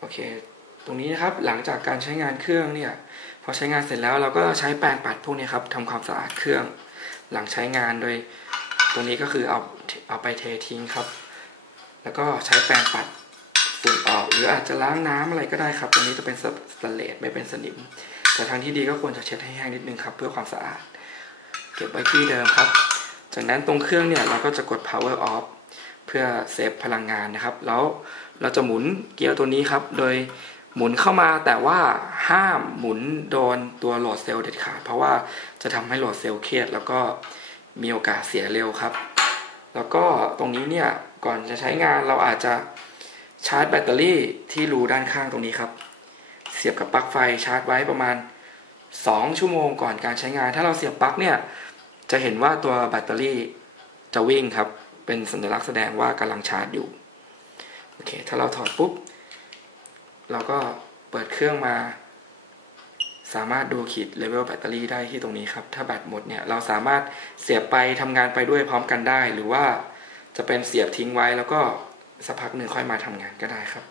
โอเค ตรงนี้นะครับหลังจากการใช้งานเครื่องเนี่ยพอใช้งานเสร็จแล้วเราก็ใช้แปรงปัดพวกนี้ครับทำความสะอาดเครื่อง หลังใช้งานโดยตรงนี้ก็คือเอาเอาไปเททิ้งครับ แล้วก็ใช้แปรงปัดฝุ่นออก หรืออาจจะล้างน้ำอะไรก็ได้ครับตรงนี้จะเป็นสแตนเลสไม่เป็นสนิม แต่ทางที่ดีก็ควรจะเช็ดให้แห้งนิดนึงครับ เพื่อความสะอาด เก็บไว้ที่เดิมครับ จากนั้นตรงเครื่องเนี่ยเราก็จะกด power off เพื่อเซฟพลังงานนะครับ แล้วเราจะหมุนเกียร์ตัวนี้ครับ โดยหมุนเข้ามาแต่ว่าห้ามหมุนโดนตัวโหลดเซลล์เด็ดขาดเพราะว่าจะทำให้โหลดเซลล์เครียด แล้วก็มีโอกาสเสียเร็วครับ แล้วก็ตรงนี้เนี่ยก่อนจะใช้งานเราอาจจะชาร์จแบตเตอรี่ที่รูด้านข้างตรงนี้ครับ เสียบกับปลั๊กไฟชาร์จไว้ประมาณ 2 ชั่วโมงก่อนการใช้งาน ถ้าเราเสียบปลั๊กเนี่ยจะเห็นว่าตัวแบตเตอรี่จะวิ่งครับ เป็นสัญลักษณ์แสดงว่ากำลังชาร์จอยู่โอเคถ้าเราถอดปุ๊บ เราก็เปิดเครื่องมา สามารถดูขีดเลเวลแบตเตอรี่ได้ที่ตรงนี้ครับ ถ้าแบตหมดเนี่ย เราสามารถเสียบไปทำงานไปด้วยพร้อมกันได้ หรือว่าจะเป็นเสียบทิ้งไว้แล้วก็สักพักหนึ่งค่อยมาทำงานก็ได้ครับ